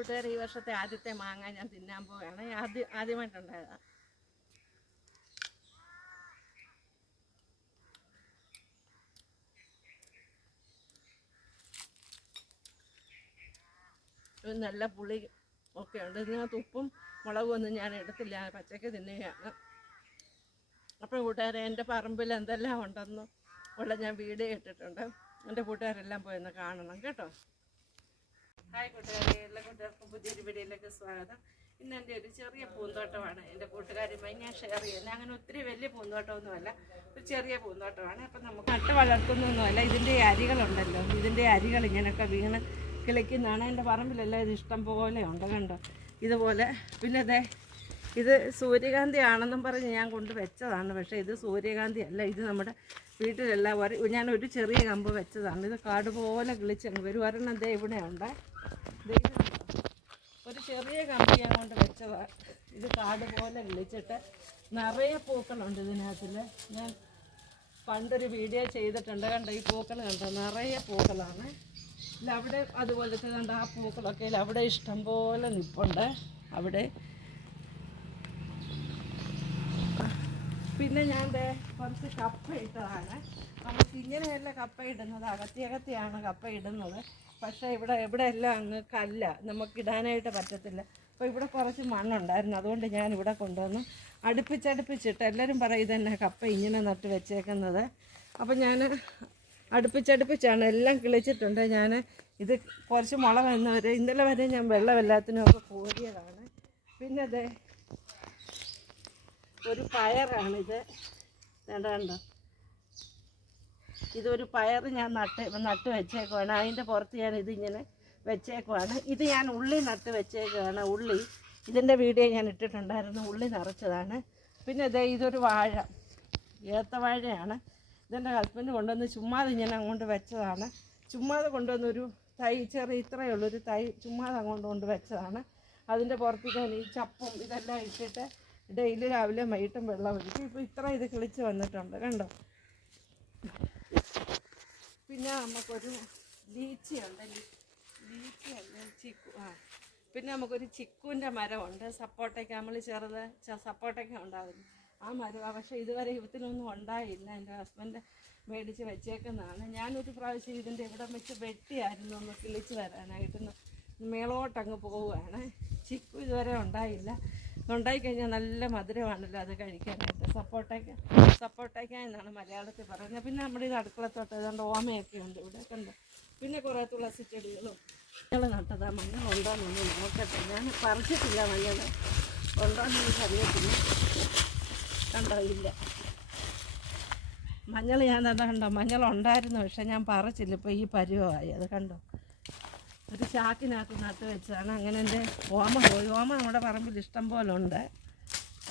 കൂട്ടുകാർ ഈ വർഷത്തെ ആദ്യത്തെ മാങ്ങ ഞാൻ തിന്നാൻ പോവുകയാണ്. ആദ്യം ആദ്യമായിട്ടുണ്ടായതാണ് നല്ല പുളി ഒക്കെ ഉണ്ട്. ഇതിനകത്ത് ഉപ്പും മുളകും ഒന്നും ഞാൻ എടുത്തില്ല. പച്ചക്ക് തിന്നുകയാണ്. അപ്പോൾ കൂട്ടുകാരെ എന്റെ പറമ്പിൽ എന്തെല്ലാം ഉണ്ടെന്ന് ഉള്ള ഞാൻ വീഡിയോ ഇട്ടിട്ടുണ്ട്. എന്റെ കൂട്ടുകാരെല്ലാം പോയി ഒന്ന് കാണണം കേട്ടോ. ഹായ് കൂട്ടുകാരെ എല്ലാ കൂട്ടുകാർക്കും പുതിയൊരു വീഡിയോയിലേക്ക് സ്വാഗതം. ഇന്ന് എന്റെ ഒരു ചെറിയ പൂന്തോട്ടമാണ്. എന്റെ കൂട്ടുകാരുമായി ഞാൻ ഷെയർ ചെയ്യുന്നത് അങ്ങനെ ഒത്തിരി വലിയ പൂന്തോട്ടമൊന്നുമല്ല ഒരു ചെറിയ പൂന്തോട്ടമാണ്. അപ്പം നമുക്ക് നട്ട് വളർത്തുന്നൊന്നുമല്ല. ഇതിന്റെ അരികളുണ്ടല്ലോ. ഇതിന്റെ അരികൾ ഇങ്ങനെയൊക്കെ വീണ് കിളിക്കുന്നതാണ്. എന്റെ പറമ്പിലെല്ലാം ഇത് ഇഷ്ടം പോലെ ഉണ്ട് കണ്ടോ? ഇതുപോലെ പിന്നെ അതെ ഇത് സൂര്യകാന്തി ആണെന്നും പറഞ്ഞ് ഞാൻ കൊണ്ട് വെച്ചതാണ്. പക്ഷേ ഇത് സൂര്യകാന്തി അല്ല. ഇത് നമ്മുടെ വീട്ടിലെല്ലാം ഒരു ഞാൻ ഒരു ചെറിയ കമ്പ് വെച്ചതാണ്. ഇത് കാട് പോലെ കിളിച്ചങ്ങ് വരും. ഒരെണ്ണം ദേ ഇവിടെ ഉണ്ട്? ഒരു ചെറിയ കമ്പ് ഞാൻ കൊണ്ട് വെച്ചതാണ് ഇത് കാട് പോലെ കിളിച്ചിട്ട് നിറയെ പൂക്കളുണ്ട് ഇതിനകത്തിൽ ഞാൻ പണ്ടൊരു വീഡിയോ ചെയ്തിട്ടുണ്ട്. കണ്ട ഈ പൂക്കൾ കണ്ടോ? നിറയെ പൂക്കളാണ്. ഇല്ല അവിടെ അതുപോലത്തെ കണ്ട? ആ പൂക്കളൊക്കെ അവിടെ ഇഷ്ടം പോലെ നിൽപ്പുണ്ട് അവിടെ പിന്നെ ഞാൻ കുറച്ച് കപ്പ ഇട്ടതാണ്. നമുക്ക് ഇങ്ങനെയല്ല കപ്പ ഇടുന്നത് അകത്തി അകത്തിയാണ് കപ്പ ഇടുന്നത്. പക്ഷേ ഇവിടെ ഇവിടെ എല്ലാം അങ്ങ് കല്ല. നമുക്ക് ഇടാനായിട്ട് പറ്റത്തില്ല. അപ്പോൾ ഇവിടെ കുറച്ച് മണ്ണുണ്ടായിരുന്നു. അതുകൊണ്ട് ഞാൻ ഇവിടെ കൊണ്ടുവന്ന് അടുപ്പിച്ചടുപ്പിച്ചിട്ട് എല്ലാവരും പറയും ഇതന്നെ കപ്പ ഇങ്ങനെ നട്ട് വെച്ചേക്കുന്നത്. അപ്പോൾ ഞാൻ അടുപ്പിച്ചടുപ്പിച്ചാണ് എല്ലാം കിളിച്ചിട്ടുണ്ട്. ഞാൻ ഇത് കുറച്ച് മുള വന്നവരെ ഇന്നലെ വരെ ഞാൻ വെള്ളം എല്ലാത്തിനും ഒക്കെ കോരിയതാണ്. പിന്നെ അതെ ഒരു പയറാണിത്. കണ്ടോ ഇതൊരു പയർ ഞാൻ നട്ട് നട്ട് വെച്ചേക്കുവാണ്. അതിന്റെ പുറത്ത് ഞാൻ ഇതിങ്ങനെ വെച്ചേക്കുവാണ്. ഇത് ഞാൻ ഉള്ളി നട്ട് വെച്ചേക്കുവാണ് ഉള്ളി. ഇതിന്റെ വീഡിയോ ഞാൻ ഇട്ടിട്ടുണ്ടായിരുന്നു ഉള്ളി നിറച്ചതാണ്. പിന്നെ ഇതേ ഇതൊരു വാഴ ഏത്തവാഴയാണ് ഇതെന്റെ ഹസ്ബൻഡ് കൊണ്ടുവന്ന് ചുമ്മാതെ ഇങ്ങനെ അങ്ങോട്ട് വെച്ചതാണ്. ചുമ്മാതെ കൊണ്ടുവന്നൊരു തൈ ചെറിയ ഇത്രയേ ഉള്ളൂ ഒരു തൈ ചുമ്മാതെ അങ്ങോട്ട് കൊണ്ട് വെച്ചതാണ്. അതിന്റെ പുറത്തേക്ക് ഈ ചപ്പും ഇതെല്ലാം ഇട്ടിട്ട് ഡെയിലി രാവിലെ വൈകിട്ടും വെള്ളം ഒഴിക്കും. ഇപ്പോൾ ഇത്ര ഇത് കിളിച്ച് വന്നിട്ടുണ്ട്. കണ്ടോ? പിന്നെ നമുക്കൊരു ലീച്ചിയുണ്ട്. ലീച്ചി ചിക്കു ആ. പിന്നെ നമുക്കൊരു ചിക്കുവിന്റെ മരമുണ്ട്. സപ്പോട്ടയ്ക്ക. നമ്മൾ ചെറുത് സപ്പോട്ടയ്ക്ക ഉണ്ടാകുന്നു ആ മരം പക്ഷേ ഇതുവരെ യുവത്തിനൊന്നും ഉണ്ടായില്ല. എന്റെ ഹസ്ബൻഡ് മേടിച്ച് വെച്ചേക്കുന്നതാണ്. ഞാനൊരു പ്രാവശ്യം ഇതിന്റെ ഇവിടെ വെച്ച് വെട്ടിയായിരുന്നു ഒന്ന് കിളിച്ച് വരാനായിട്ട്. മേളോട്ടങ്ങ് പോവുകയാണ്. ചിക്കു ഇതുവരെ ഉണ്ടായില്ല. ഉണ്ടായിക്കഴിഞ്ഞാൽ നല്ല മധുരമാണല്ലോ അത് കഴിക്കാനായിട്ട്. സപ്പോട്ടയ്ക്ക സപ്പോട്ടയ്ക്ക എന്നാണ് മലയാളത്തിൽ പറയുന്നത്. പിന്നെ നമ്മുടെ ഇത് അടുക്കളത്തോട്ട് ഏതാണ്ട് ഓമയൊക്കെ ഉണ്ട്. ഇവിടെ കണ്ടോ പിന്നെ കുറേ തുളസി ചെടികളും മഞ്ഞൾ നട്ടതാ. മഞ്ഞൾ ഉണ്ടോയെന്നൊന്ന് നോക്കട്ടെ. ഞാൻ പറിച്ചിട്ടില്ല മഞ്ഞൾ ഉണ്ടോയെന്ന് അറിയത്തില്ല. കണ്ടോ? ഇല്ല. മഞ്ഞൾ ഞാൻ എന്താ കണ്ടോ? മഞ്ഞൾ ഉണ്ടായിരുന്നു പക്ഷെ ഞാൻ പറിച്ചില്ല. ഇപ്പോൾ ഈ പരുവമായി. അത് കണ്ടോ? ഒരു ചാക്കിനകത്ത് നട്ട് വെച്ചാണ് അങ്ങനെ എന്റെ ഓമ പോയി ഓമ നമ്മുടെ പറമ്പിൽ ഇഷ്ടം പോലെ ഉണ്ട്.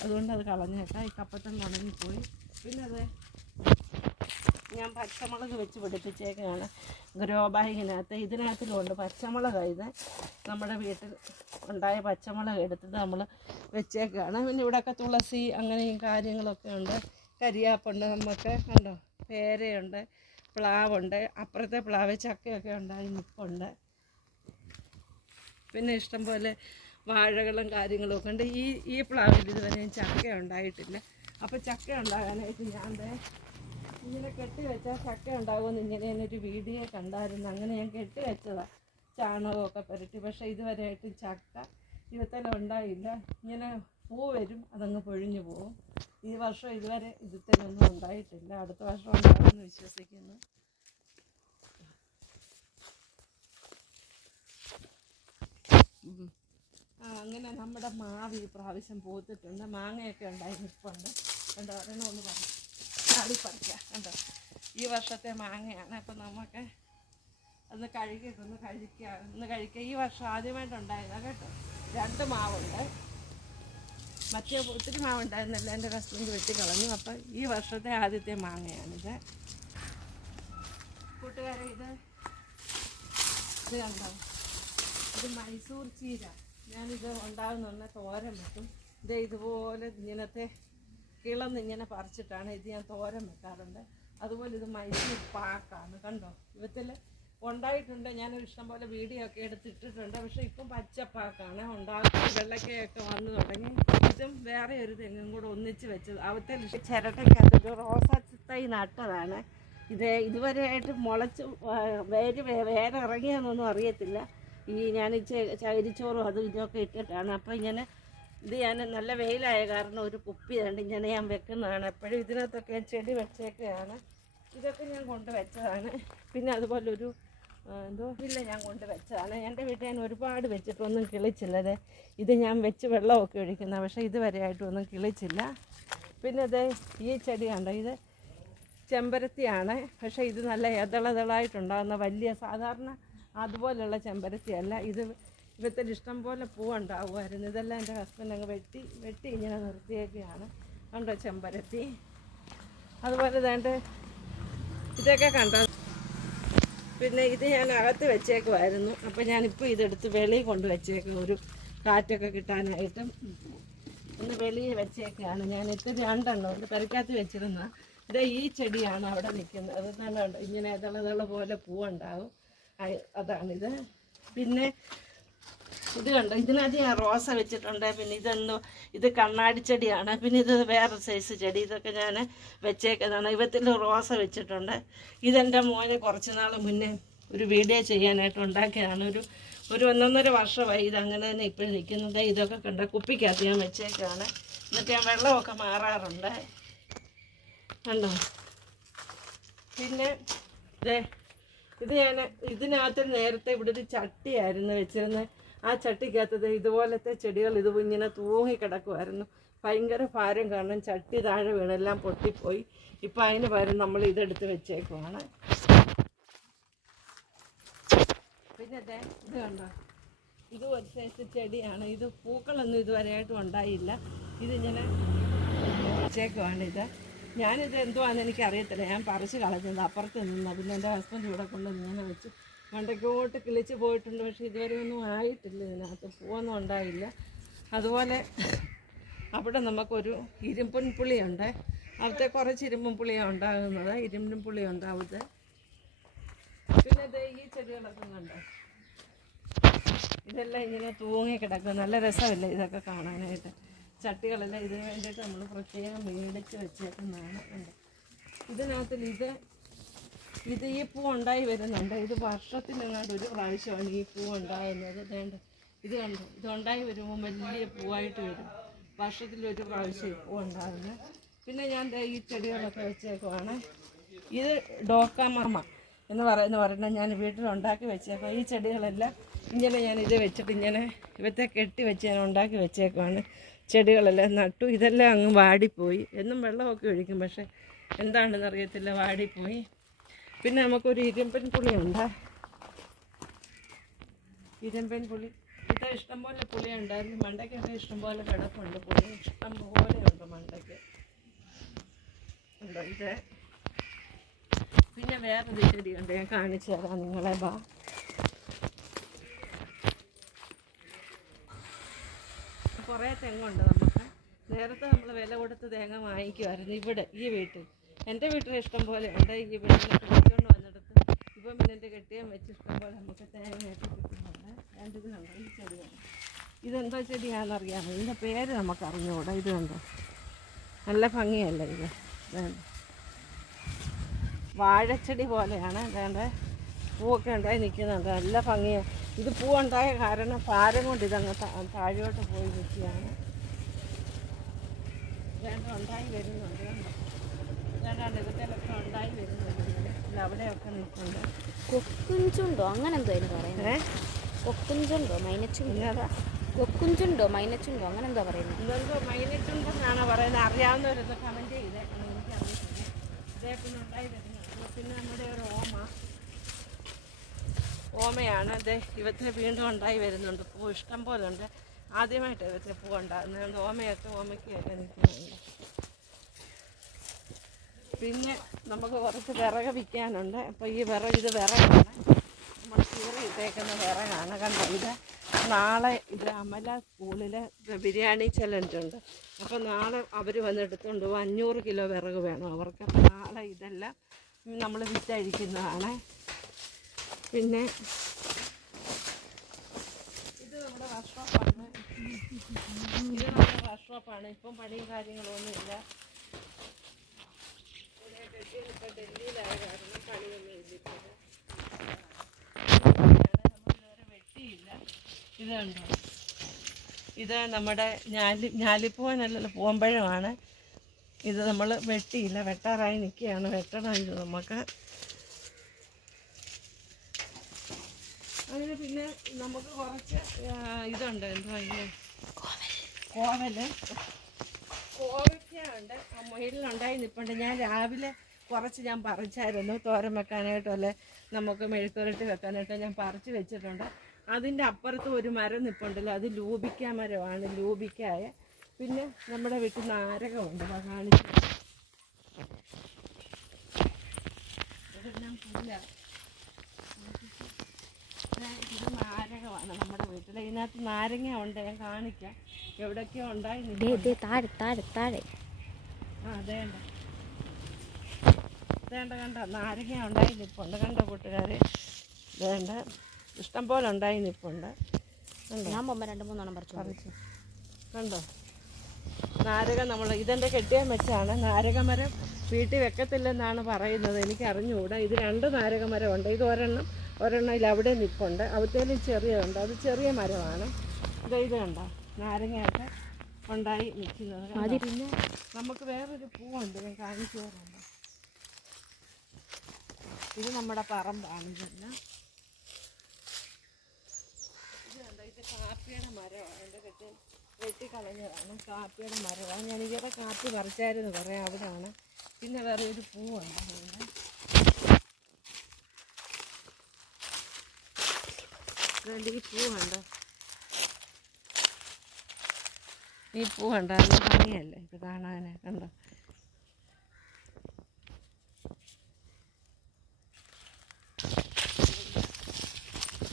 അതുകൊണ്ട് അത് കളഞ്ഞേക്കാം. ഈ കപ്പത്തം കളഞ്ഞിപ്പോയി പിന്നെ അത് ഞാൻ പച്ചമുളക് വെച്ച് പിടിപ്പിച്ചേക്കാണ്. ഗ്രോ ബാഗിനകത്ത് ഇതിനകത്തിലുണ്ട് പച്ചമുളക്. ഇത് നമ്മുടെ വീട്ടിൽ ഉണ്ടായ പച്ചമുളക് എടുത്തിട്ട് നമ്മൾ വെച്ചേക്കാണ്. പിന്നെ ഇവിടെയൊക്കെ തുളസി അങ്ങനെയും കാര്യങ്ങളൊക്കെ ഉണ്ട്. കരിയാപ്പുണ്ട് നമുക്ക്. കണ്ടോ? പേരയുണ്ട്. പ്ലാവുണ്ട്. അപ്പുറത്തെ പ്ലാവ് ചക്കയൊക്കെ ഉണ്ടായി നിൽപ്പുണ്ട് പിന്നെ ഇഷ്ടംപോലെ വാഴകളും കാര്യങ്ങളും ഒക്കെ ഉണ്ട്. ഈ ഈ പ്ലാവിൽ ഇതുവരെയും ചക്ക ഉണ്ടായിട്ടില്ല. അപ്പോൾ ചക്ക ഉണ്ടാകാനായിട്ട് ഞാൻ ഇങ്ങനെ കെട്ടി വെച്ചാൽ ചക്ക ഉണ്ടാകുമെന്ന് ഇങ്ങനെ ഒരു വീഡിയോ കണ്ടായിരുന്നു. അങ്ങനെ ഞാൻ കെട്ടി വെച്ചതാണ് ചാണകമൊക്കെ പുരട്ടി. പക്ഷേ ഇതുവരെയായിട്ട് ചക്ക ഇവത്തല ഉണ്ടായില്ല. ഇങ്ങനെ പൂ വരും അതങ്ങ് പൊഴിഞ്ഞു പോകും ഈ വർഷം ഇതുവരെ ഇതുത്തലൊന്നും ഉണ്ടായിട്ടില്ല. അടുത്ത വർഷം ഉണ്ടാകുമെന്ന് വിശ്വസിക്കുന്നു. ആ അങ്ങനെ നമ്മുടെ മാവ് ഈ പ്രാവശ്യം പൂത്തിട്ടുണ്ട്. മാങ്ങയൊക്കെ ഉണ്ടായി നിൽപ്പുണ്ട് കണ്ടോ? ഒരെണ്ണം ഒന്ന് പറഞ്ഞു ചാടി പറിക്കാം. കണ്ടോ? ഈ വർഷത്തെ മാങ്ങയാണ്. അപ്പം നമുക്ക് ഒന്ന് കഴുകിയിട്ട് ഒന്ന് കഴിക്കുക ഒന്ന് കഴിക്കുക ഈ വർഷം ആദ്യമായിട്ടുണ്ടായതാണ് കേട്ടോ. രണ്ട് മാവുണ്ട്. മറ്റേ ഒത്തിരി മാവുണ്ടായിരുന്നല്ല എന്റെ ഹസ്ബൻഡ് വെട്ടിക്കളഞ്ഞു അപ്പം ഈ വർഷത്തെ ആദ്യത്തെ മാങ്ങയാണിത്. കൂട്ടുകാരെ ഇത് ഇത് കണ്ടോ? ഇത് മൈസൂർ ചീര. ഞാനിത് ഉണ്ടാകുന്ന തോരൻ വെക്കും. ഇത് ഇതുപോലെ ഇങ്ങനത്തെ കിളന്ന് ഇങ്ങനെ പറിച്ചിട്ടാണ് ഇത് ഞാൻ തോരൻ വെക്കാറുണ്ട്. അതുപോലെ ഇത് മൈസൂർ പാക്കാണ്. കണ്ടോ? ഇവത്തിൽ ഉണ്ടായിട്ടുണ്ട്. ഇഷ്ടം പോലെ വീഡിയോ ഒക്കെ എടുത്തിട്ടിട്ടുണ്ട്. പക്ഷെ ഇപ്പം പച്ചപ്പാക്കാണ്. ഉണ്ടാക്കി വെള്ളക്കയൊക്കെ വന്നു തുടങ്ങി. ഇതും വേറെ ഒരു തെങ്ങും കൂടെ ഒന്നിച്ച് വെച്ചത് അവത്തെ ചിരട്ടയ്ക്കകത്ത് റോസാ തൈ നട്ടതാണ്. ഇത് ഇതുവരെയായിട്ട് മുളച്ച് വേര് വേ- വേറെ ഇറങ്ങിയെന്നൊന്നും അറിയത്തില്ല. ഈ ഞാൻ ചകിരിച്ചോറും അതും ഇതൊക്കെ ഇട്ടിട്ടാണ്. അപ്പോൾ ഇങ്ങനെ ഇത് ഞാൻ നല്ല വെയിലായ കാരണം ഒരു കുപ്പി കണ്ട് ഇങ്ങനെ ഞാൻ വെക്കുന്നതാണ്. എപ്പോഴും ഇതിനകത്തൊക്കെ ഞാൻ ചെടി വെച്ചേക്കുകയാണ് ഇതൊക്കെ ഞാൻ കൊണ്ട് വെച്ചതാണ്. പിന്നെ അതുപോലെ ഒരു എന്തോ ഇല്ല ഞാൻ കൊണ്ട് വെച്ചതാണ്. എന്റെ വീട്ടിൽ ഞാൻ ഒരുപാട് വെച്ചിട്ടൊന്നും കിളിച്ചില്ലത് ഇത് ഞാൻ വെച്ച് വെള്ളമൊക്കെ ഒഴിക്കുന്ന പക്ഷേ ഇതുവരെയായിട്ടൊന്നും കിളിച്ചില്ല. പിന്നെ ഇത് ഈ ചെടി കണ്ടോ? ഇത് ചെമ്പരത്തിയാണ്. പക്ഷേ ഇത് നല്ല ഇതളതളായിട്ടുണ്ടാകുന്ന വലിയ സാധാരണ അതുപോലുള്ള ചെമ്പരത്തിയല്ല. ഇത് ഇവത്തിൽ ഇഷ്ടം പോലെ പൂവുണ്ടാവുമായിരുന്നു ഇതെല്ലാം എന്റെ ഹസ്ബൻഡ് അങ്ങ് വെട്ടി വെട്ടി ഇങ്ങനെ നിർത്തിയൊക്കെയാണ്. കണ്ടോ ചെമ്പരത്തി? അതുപോലെ വേണ്ട ഇതൊക്കെ കണ്ടോ? പിന്നെ ഇത് ഞാൻ അകത്ത് വെച്ചേക്കുമായിരുന്നു അപ്പോൾ ഞാനിപ്പോൾ ഇതെടുത്ത് വെളിയിൽ കൊണ്ട് വെച്ചേക്കും. ഒരു കാറ്റൊക്കെ കിട്ടാനായിട്ടും. ഒന്ന് വെളിയിൽ വെച്ചേക്കാണ്. ഞാൻ ഇത്തിരി രണ്ടെണ്ണം ഉണ്ട്. പെരക്കകത്ത് വെച്ചിരുന്ന ഇത് ഈ ചെടിയാണ് അവിടെ നിൽക്കുന്നത്. അത് നല്ല ഉണ്ട് ഇങ്ങനെ ഇതളതള പോലെ പൂവുണ്ടാവും. അതാണിത് പിന്നെ ഇത് കണ്ടോ? ഇതിനകത്ത് ഞാൻ റോസ വെച്ചിട്ടുണ്ട്. പിന്നെ ഇതെന്തോ ഇത് കണ്ണാടി ചെടിയാണ്. പിന്നെ ഇത് വേറെ സൈസ് ചെടി. ഇതൊക്കെ ഞാൻ വെച്ചേക്കുന്നതാണ്. ഇവത്തിൽ റോസ വെച്ചിട്ടുണ്ട്. ഇതെന്റെ മോനെ കുറച്ച് നാൾ മുന്നേ ഒരു വീഡിയോ ചെയ്യാനായിട്ട് ഉണ്ടാക്കിയതാണ്. ഒരു ഒരു ഒന്നൊന്നര വർഷമായി ഇത് അങ്ങനെ തന്നെ ഇപ്പോഴും നിൽക്കുന്നത്. ഇതൊക്കെ കണ്ട കുപ്പിക്കകത്ത് ഞാൻ വെച്ചേക്കാണ്. എന്നിട്ട് ഞാൻ വെള്ളമൊക്കെ മാറാറുണ്ട്. കണ്ടോ? പിന്നെ ദേ ഇത് ഞാൻ ഇതിനകത്ത് നേരത്തെ ഇവിടെ ഒരു ചട്ടിയായിരുന്നു വെച്ചിരുന്നത് ആ ചട്ടിക്കകത്ത് ദേ ഇതുപോലത്തെ ചെടികൾ ഇത് ഇങ്ങനെ തൂങ്ങി കിടക്കുമായിരുന്നു ഭയങ്കര ഭാരം കാരണം ചട്ടി താഴെ വീണെല്ലാം പൊട്ടിപ്പോയി. ഇപ്പം അതിന് പകരം നമ്മൾ ഇതെടുത്ത് വെച്ചേക്കുവാണ്. പിന്നെ ദേ ഇത് കണ്ടോ? ഇത് ഒരു സൈസ് ചെടിയാണ്. ഇത് പൂക്കളൊന്നും ഇതുവരെയായിട്ടും ഉണ്ടായില്ല. ഇതിങ്ങനെ വെച്ചേക്കുവാണ് ഇത്. ഞാനിത് എന്തുവാന്ന് എനിക്ക് അറിയത്തില്ല ഞാൻ പറിച്ച് കളഞ്ഞത്. അപ്പുറത്ത് നിന്ന്. പിന്നെ എന്റെ ഹസ്ബൻഡ് ഇവിടെ കൊണ്ട് ഇങ്ങനെ വെച്ച് മണ്ടയ്ക്കോട്ട് കിളിച്ച് പോയിട്ടുണ്ട്. പക്ഷേ ഇതുവരെ ഒന്നും ആയിട്ടില്ല ഇതിനകത്ത്. പൂവൊന്നും ഉണ്ടായില്ല. അതുപോലെ അവിടെ നമുക്കൊരു ഇരുമ്പൻ പുളിയുണ്ട്. അവിടുത്തെ കുറച്ച് ഇരുമ്പൻ പുളിയാണ് ഉണ്ടാകുന്നത്. ഇരുമ്പൻ പുളി ഉണ്ടാവുന്നത് പിന്നെ ഇത് ഈ ചെടികളൊക്കെ കണ്ടോ? ഇതെല്ലാം ഇങ്ങനെ തൂങ്ങി കിടക്കും നല്ല രസമല്ലേ ഇതൊക്കെ കാണാനായിട്ട്. ചട്ടികളെല്ലാം ഇതിന് വേണ്ടിയിട്ട് നമ്മൾ പ്രത്യേകം മേടിച്ച് വെച്ചേക്കുന്നതാണ് ഇതിനകത്തിൽ ഇത് ഇത് ഈ പൂ ഉണ്ടായി വരുന്നുണ്ട്. ഇത് വർഷത്തിനെങ്ങാണ്ട് ഒരു പ്രാവശ്യമാണ് ഈ പൂ ഉണ്ടാകുന്നത്. വേണ്ട ഇത് കണ്ടു? ഇത് ഉണ്ടായി വരുമ്പോൾ വലിയ പൂവായിട്ട് വരും. വർഷത്തിൽ ഒരു പ്രാവശ്യം പൂ ഉണ്ടാകുന്നത്. പിന്നെ ഞാൻ ഈ ചെടികളൊക്കെ വെച്ചേക്കുവാണ്. ഇത് ഡോക്കാമർമ്മ എന്ന് പറയുന്ന പറഞ്ഞാൽ ഞാൻ വീട്ടിൽ ഉണ്ടാക്കി വെച്ചേക്കാം ഈ ചെടികളെല്ലാം ഇങ്ങനെ ഞാൻ ഇത് വെച്ചിട്ട് ഇങ്ങനെ ഇവത്തെ കെട്ടി വെച്ച് ഞാൻ ഉണ്ടാക്കി വെച്ചേക്കുവാണ്. ചെടികളെല്ലാം നട്ടു ഇതെല്ലാം അങ്ങ് വാടിപ്പോയി. എന്നും വെള്ളമൊക്കെ ഒഴിക്കും പക്ഷെ എന്താണെന്ന് അറിയത്തില്ല വാടിപ്പോയി. പിന്നെ നമുക്കൊരു ഇരുമ്പൻ പുളിയുണ്ട് ഇരുമ്പൻ പുളി. ഇത് ഇഷ്ടംപോലെ പുളി ഉണ്ടായിരുന്നു. മണ്ടയ്ക്കൊക്കെ ഇഷ്ടംപോലെ കിടപ്പുണ്ട് പുളി. ഇഷ്ടംപോലെ ഉണ്ട് മണ്ടയ്ക്ക്. ഉണ്ടോ ഇത്? പിന്നെ വേറൊരു ചെടിയുണ്ട് ഞാൻ കാണിച്ചു തരാം നിങ്ങളെ ബാ. കുറേ തെങ്ങുണ്ട് നമുക്ക്. നേരത്തെ നമ്മൾ വില കൊടുത്ത് തേങ്ങ വാങ്ങിക്കുമായിരുന്നു ഇവിടെ ഈ വീട്ടിൽ. എന്റെ വീട്ടിൽ ഇഷ്ടം പോലെ ഉണ്ട്. ഈ വീട്ടിലൊക്കെ വെച്ചുകൊണ്ട് വന്നിടത്ത് ഇപ്പം പിന്നെ കെട്ടിയാൻ വെച്ച് ഇഷ്ടം പോലെ നമുക്ക് തേങ്ങയൊക്കെ കിട്ടുന്നുണ്ട്. രണ്ടിത് കണ്ടോ ഈ ചെടിയാണ്. ഇതെന്തോ ചെടിയാണെന്നറിയാമോ? ഇതിന്റെ പേര് നമുക്ക് അറിഞ്ഞുകൂടാ ഇത് കണ്ടോ? നല്ല ഭംഗിയല്ലേ ഇത്? വാഴച്ചെടി പോലെയാണ്. വേണ്ട? പൂവൊക്കെ ഉണ്ടായി നിൽക്കുന്നുണ്ട് നല്ല ഭംഗിയാണ് ഇത് പൂവുണ്ടായ കാരണം ഭാരം കൊണ്ട് ഇതങ്ങ് താഴോട്ട് പോയി നിൽക്കുകയാണ് വേണ്ട ഉണ്ടായി വരുന്നുണ്ട് കണ്ടോ വേണ്ടാണ്ട് ഇതൊക്കെ ഉണ്ടായി വരുന്നുണ്ട്. അവിടെയൊക്കെ നിൽക്കുന്നുണ്ട് കൊക്കുഞ്ചുണ്ടോ അങ്ങനെ എന്തോ അതിന് പറയുന്നത് കൊക്കുഞ്ചുണ്ടോ മൈനച്ചുണ്ടോ കൊക്കുഞ്ചുണ്ടോ മൈനച്ചുണ്ടോ അങ്ങനെ എന്താ പറയുന്നത് ഇതെന്തോ മൈനറ്റുണ്ടെന്നാണ് പറയുന്നത് അറിയാവുന്നവരൊന്ന് കമന്റ് ചെയ്തേക്കണം എനിക്കറിയത്തില്ല ഇതേ പിന്നെ ഉണ്ടായി വരുന്നുണ്ട് പിന്നെ നമ്മുടെ ഒരു ഓമ ഓമയാണ്. അതെ ഇവത്തിന് വീണ്ടും ഉണ്ടായി വരുന്നുണ്ട്. പൂ ഇഷ്ടം പോലെ ഉണ്ട്. ആദ്യമായിട്ട് ഇവത്തിന് പൂ ഉണ്ടാകുന്നത്. ഓമയൊക്കെ ഓമയ്ക്കൊക്കെ നിൽക്കുന്നുണ്ട്. പിന്നെ നമുക്ക് കുറച്ച് വിറക് വിൽക്കാനുണ്ട്. അപ്പോൾ ഈ വിറക് ഇത് വിറകാണ്. നമ്മൾ കീറി ഇട്ടേക്കുന്ന വിറകാണ്. കണ്ടോ? ഇത് നാളെ ഇത് അമല സ്കൂളിൽ ബിരിയാണി ചലഞ്ച് ഉണ്ട്. അപ്പോൾ നാളെ അവർ വന്നെടുത്തുകൊണ്ട് പോകും അഞ്ഞൂറ് കിലോ വിറക് വേണം. അവർക്ക് നാളെ ഇതെല്ലാം നമ്മൾ വിറ്റഴിക്കുന്നതാണ്. പിന്നെ ഇത് നമ്മുടെ വർക്ക്ഷോപ്പാണ് ഇത് നമ്മുടെ വർക്ക്ഷോപ്പാണ് ഇപ്പം പണിയും കാര്യങ്ങളും ഒന്നുമില്ല ഇവിടെ കെട്ടിയത് ഇപ്പം ഡൽഹിയിലായ കാരണം പണിയൊന്നും ഇല്ല. വെട്ടിയില്ല ഇത് കണ്ടോ ഇത് നമ്മുടെ ഞാലി ഞാലിപ്പൂവനല്ലല്ലോ പൂവമ്പഴമാണ് ഇത് നമ്മൾ വെട്ടിയില്ല വെട്ടാറായി നിൽക്കുകയാണ് വെട്ടണം ഇത് നമുക്ക് അങ്ങനെ പിന്നെ നമുക്ക് കുറച്ച് ഇതുണ്ട്. എന്താ കോവൽ. കോവയ്ക്കുണ്ട് ആ മുയലിനുണ്ടായി നിൽപ്പുണ്ട് ഞാൻ രാവിലെ കുറച്ച് ഞാൻ പറിച്ചായിരുന്നു. തോരൻ വെക്കാനായിട്ടോ അല്ലെ നമുക്ക് മെഴുക്കുരട്ടി വെക്കാനായിട്ട് ഞാൻ പറിച്ച് വെച്ചിട്ടുണ്ട്. അതിന്റെ അപ്പുറത്ത് ഒരു മരം നിൽപ്പുണ്ടല്ലോ അത് ലൂബിക്ക മരമാണ്. ലൂബിക്കായ. പിന്നെ നമ്മുടെ വീട്ടിൽ നാരകമുണ്ട്. കാണിച്ചു ഇതെല്ലാം പുല്ല ഇത് നാരകമാണ് നമ്മുടെ വീട്ടിൽ ഇതിനകത്ത് നാരങ്ങ ഉണ്ട് ഞാൻ കാണിക്കാം എവിടൊക്കെയോ ഉണ്ടായി ദേ നിൽപ്പുണ്ട്. താഴെ താഴെ താഴെ. ആ അതേണ്ട വേണ്ട കണ്ട നാരങ്ങ ഉണ്ടായി നിൽപ്പുണ്ട് കണ്ടോ കൂട്ടുകാരെ? വേണ്ട ഇഷ്ടം പോലെ ഉണ്ടായി നിൽപ്പുണ്ട് ഞാൻ പോകുമ്പോൾ രണ്ട് മൂന്നെണ്ണം പറിച്ചു പറിച്ചു. കണ്ടോ? നാരക നമ്മൾ ഇതെന്റെ കെട്ടിയാൻ വെച്ചാണ് നാരകമരം വീട്ടിൽ വെക്കത്തില്ലെന്നാണ് പറയുന്നത്. എനിക്ക് അറിഞ്ഞുകൂടാ ഇത് രണ്ട് നാരകമരമുണ്ട് ഇത് ഒരെണ്ണം ഒരെണ്ണം ഇല്ല അവിടെ നിൽപ്പുണ്ട് അവിടത്തേലും ചെറിയുണ്ട് അത് ചെറിയ മരമാണ്. ഇത് ഇത് കണ്ടോ? നാരങ്ങയൊക്കെ ഉണ്ടായി നിൽക്കുന്നത്? പിന്നെ നമുക്ക് വേറൊരു പൂവുണ്ട്. ഞാൻ കാണിച്ചു തരാം. ഇത് നമ്മുടെ പറമ്പാണ് ഇതെല്ലാം ഇത് കണ്ടോ? ഇത് കാപ്പിയുടെ മരമാണ്. എന്റെ കെട്ടി വെട്ടിക്കളഞ്ഞതാണ്. കാപ്പിയുടെ മരമാണ്. ഞാൻ ഇവിടെ കാപ്പി പറിച്ചായിരുന്നു. കുറേ അവിടെയാണ്. പിന്നെ വേറെ ഒരു പൂവുണ്ട്. അവിടെ ഈ പൂ കണ്ടോ ഈ പൂ കണ്ടോ ഭംഗിയല്ലേ? ഇത് കാണാനെ കണ്ടോ?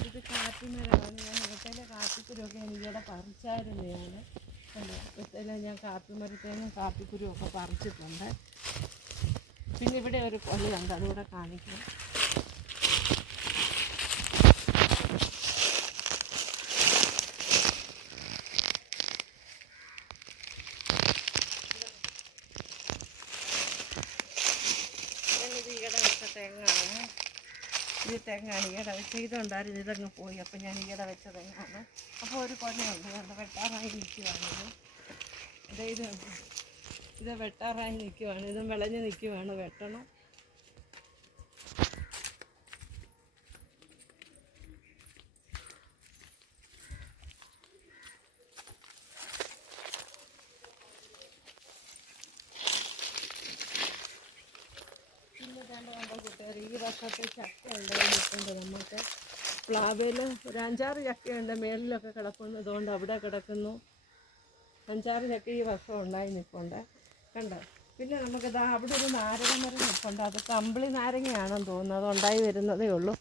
ഇത് കാപ്പിമരമാണ്. ഞാൻ ഇവിടെ കാപ്പിക്കുരുമൊക്കെ ഇവിടെ പറിച്ചായിരുന്നു ഞാൻ. കണ്ടോ? ഇവിടത്തെ ഞാൻ കാപ്പിമരത്തേനും കാപ്പിക്കുരുമൊക്കെ പറിച്ചിട്ടുണ്ട്. പിന്നെ ഇവിടെ ഒരു കൊലയുണ്ട് അതുകൂടെ കാണിക്കാം ഞാനിത് ഈയിടെ വെച്ച തെങ്ങാണ് ഇത് തെങ്ങാണ് ഈയിടെ വെച്ച ഇതുണ്ടായിരുന്നു ഇതങ്ങ് പോയി. അപ്പം ഞാൻ ഈയിടെ വെച്ച തെങ്ങാണ് അപ്പോൾ ഒരു കൊലയുണ്ട് കണ്ട് വെട്ടാറായി നിൽക്കുവാണിത് ഇത്. ഇത് ഇത് വെട്ടാറായി നിൽക്കുവാണ് ഇതും വിളഞ്ഞ് നിൽക്കുവാണ് വെട്ടണം പിന്നെ കണ്ടോ കണ്ടോ കൂട്ടുകാർ ഈ വർഷത്തെ ചക്ക ഉണ്ടായിരുന്നിട്ടുണ്ട് നമുക്ക് പ്ലാവയിൽ ഒരു അഞ്ചാറ് ചക്കയുണ്ട്. മേളിലൊക്കെ കിടക്കുന്നു. അതുകൊണ്ട് അവിടെ കിടക്കുന്നു. അഞ്ചാറ് ചക്ക ഈ വർഷം ഉണ്ടായി നിൽപ്പുണ്ട്. കണ്ടോ? പിന്നെ നമുക്കിത് അവിടെ ഒരു നാരകമരം നിൽപ്പുണ്ട്. അത് കമ്പിളി നാരങ്ങയാണെന്ന് തോന്നുന്നു. അത് ഉണ്ടായി വരുന്നതേ ഉള്ളൂ.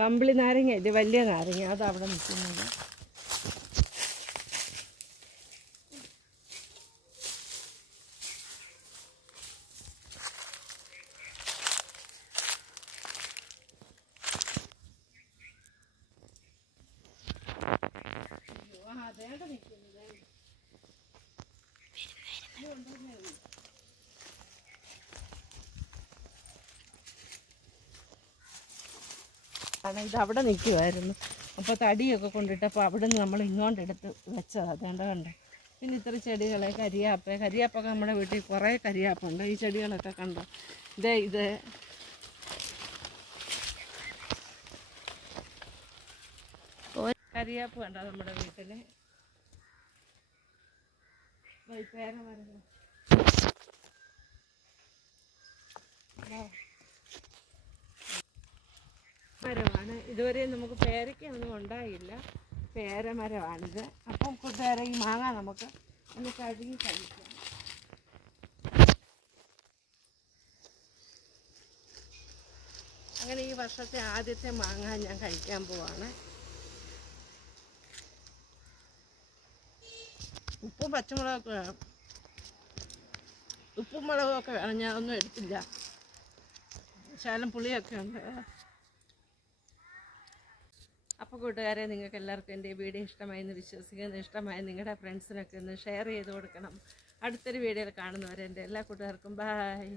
കമ്പിളി നാരങ്ങ ഇത് വലിയ നാരങ്ങ. അത് അവിടെ കാരണം ഇത് അവിടെ നിൽക്കുമായിരുന്നു അപ്പോൾ തടിയൊക്കെ കൊണ്ടിട്ടപ്പോൾ അവിടെ നിന്ന് നമ്മൾ ഇങ്ങോട്ട് എടുത്ത് വെച്ചതാണ് കണ്ടേ. പിന്നെ ഇത്ര ചെടികൾ കരിയാപ്പ കരിയാപ്പൊക്കെ നമ്മുടെ വീട്ടിൽ കുറേ കരിയാപ്പുണ്ട്. ഈ ചെടികളൊക്കെ കണ്ടോ? ഇതേ ഇത്. കരിയാപ്പ് കണ്ടോ നമ്മുടെ വീട്ടിൽ മരമാണ്. ഇതുവരെ നമുക്ക് പേരയ്ക്ക ഒന്നും ഉണ്ടായില്ല പേരമരമാണിത് അപ്പം കൂട്ടുകാരെ ഈ മാങ്ങ നമുക്ക് ഒന്ന് കഴുകി കഴിക്കാം. അങ്ങനെ ഈ വർഷത്തെ ആദ്യത്തെ മാങ്ങ ഞാൻ കഴിക്കാൻ പോവാണ്. ഉപ്പും പച്ചമുളകൊക്കെ വേണം. ഉപ്പും മുളകും ഒക്കെ വേണം. ഞാൻ ഒന്നും എടുത്തില്ല. ശാലം പുളിയൊക്കെ ഉണ്ട്. അപ്പോൾ കൂട്ടുകാരെ നിങ്ങൾക്ക് എല്ലാവർക്കും എന്റെ വീഡിയോ ഇഷ്ടമായി എന്ന് വിശ്വസിക്കുന്നു. ഇഷ്ടമായി നിങ്ങളുടെ ഫ്രണ്ട്സിനൊക്കെ ഒന്ന് ഷെയർ ചെയ്ത് കൊടുക്കണം. അടുത്തൊരു വീഡിയോയിൽ കാണുന്നവരെ എന്റെ എല്ലാ കൂട്ടുകാർക്കും ബായ്